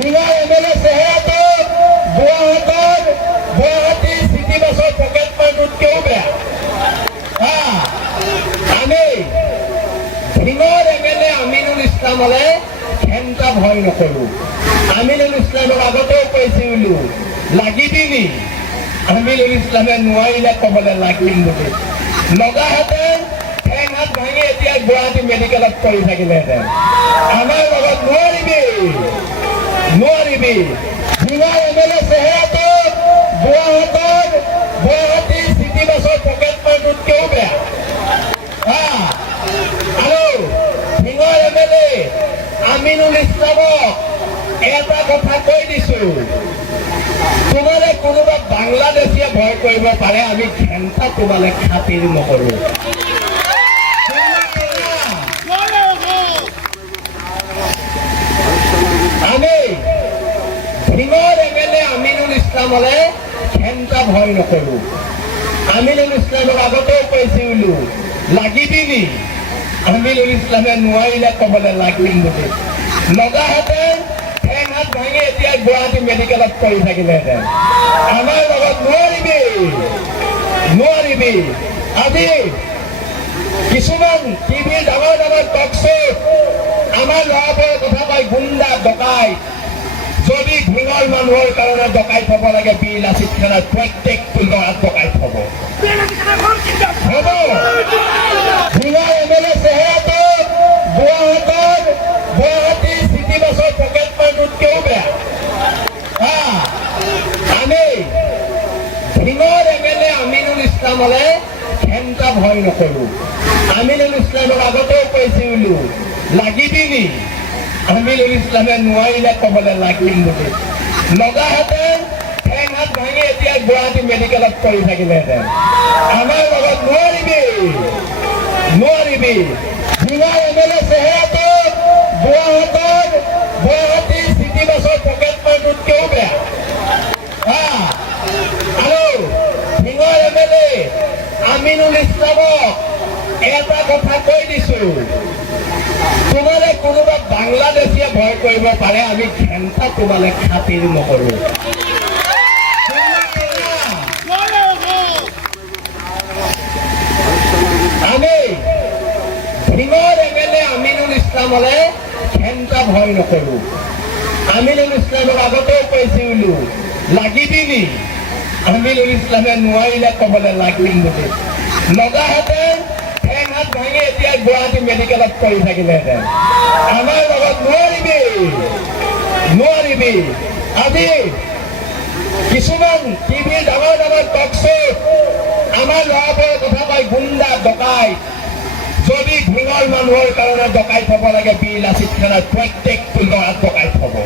ভুৱা এমএলএ চেহেৰাটো গুৱাহাটী চিটি বাছৰ পকেট মাৰটোতকেও বেয়া। আমি ভিঙৰ এমএলএ আমিনুল ইছলামলে ঘেণ্টা ভয় নকৰো। আমিনুল ইছলামক আগতেও কৈছিলো লাগিবি নি, আমিনুল ইছলামে নোৱাৰিলে ক'বলৈ লাগিম বুলি। নগাহেঁতেন ঠেং হাত ভাঙি এতিয়া গুৱাহাটী মেডিকেলত পৰি থাকিলেহেঁতেন। আমাৰ লগত নোৱাৰিবি। ভুৱা এমএলএ চেহেৰাটো গুৱাহাটী চিটি বাছৰ পকেট মাৰটোতকেও বেয়া। আৰু ভিঙৰ এমএলএ আমিনুল ইছলামক এটা কথা কৈ দিছো, তোমালে কোনোবা বাংলাদেশীয়ে ভয় কৰিব পাৰে, আমি ঘেণ্টা তোমালে খাতিৰ নকৰো। আমি ভিঙৰ এমএলএ আমিনুল ইছলামলে ঘেণ্টা ভয় নকৰো। আমিনুল ইছলামক আগতেও কৈছিলো লাগিবি নি, আমিনুল ইছলামে নোৱাৰিলে ক'বলৈ লাগিম বুলি। নগাহেঁতেন ঠেং হাত ভাঙি এতিয়া গুৱাহাটী মেডিকেলত পৰি থাকিলেহেঁতেন। আমাৰ লগত নোৱাৰিবি। আজি কিছুমান টিভিৰ ডাঙৰ টক শ্ব'ত আমাৰ ল'ৰাবোৰে কথা কয় গুণ্ডা ডকাইত। যদি ভিঙৰ মানুহৰ কাৰণে ডকাইত হ'ব লাগে, বিলাসিত থানাৰ প্ৰত্যেকটো ল'ৰাত ডকাইত হ'ব। ভুৱা এমএলএ চেহেৰাটো গুৱাহাটী চিটি বাছৰ পকেট মাৰটোতকেও বেয়া। আমি ভিঙৰ এমএলএ আমিনুল ইছলামলে ঘেণ্টা ভয় নকৰো। আমিনুল ইছলামক আগতেও কৈছিলো লাগিবি নি, আমিনুল ইছলামে নোৱাৰিলে ক'বলৈ লাগিম বুলি। নগাহেঁতেন ঠেং হাত ভাঙি এতিয়া গুৱাহাটী মেডিকেলত পৰি থাকিলেহেঁতেন। আমাৰ লগত নোৱাৰিবি। ভুৱা এমএলএ চেহেৰাটো গুৱাহাটী চিটি বাছৰ পকেট মাৰটোতকেও বেয়া। আৰু ভিঙৰ এমএলএ আমিনুল ইছলামক এটা কথা কৈ দিছো, তোমালে কোনোবা বাংলাদেশীয়ে ভয় কৰিব পাৰে, আমি ঘেণ্টা তোমালে খাতিৰ নকৰো। আমি ভিঙৰ এমএলএ আমিনুল ইছলামলে ঘেণ্টা ভয় নকৰো। আমিনুল ইছলামক আগতেও কৈছিলো লাগিবি নি, আমিনুল ইছলামে নোৱাৰিলে ক'বলৈ লাগিম বুলি। নগাহেঁতেন ঠেং হাত ভাঙি এতিয়া গুৱাহাটী মেডিকেলত পৰি থাকিলেহেঁতেন। আমাৰ লগত নোৱাৰিবি। আজি কিছুমান টিভিৰ ডাঙৰ টক শ্ব'ত আমাৰ ল'ৰাবোৰে কথা কয় গুণ্ডা ডকাইত। যদি ভিঙৰ মানুহৰ কাৰণে ডকাইত হ'ব লাগে, বিলাসিত থানাৰ প্ৰত্যেকটো ল'ৰাত ডকাইত হ'ব।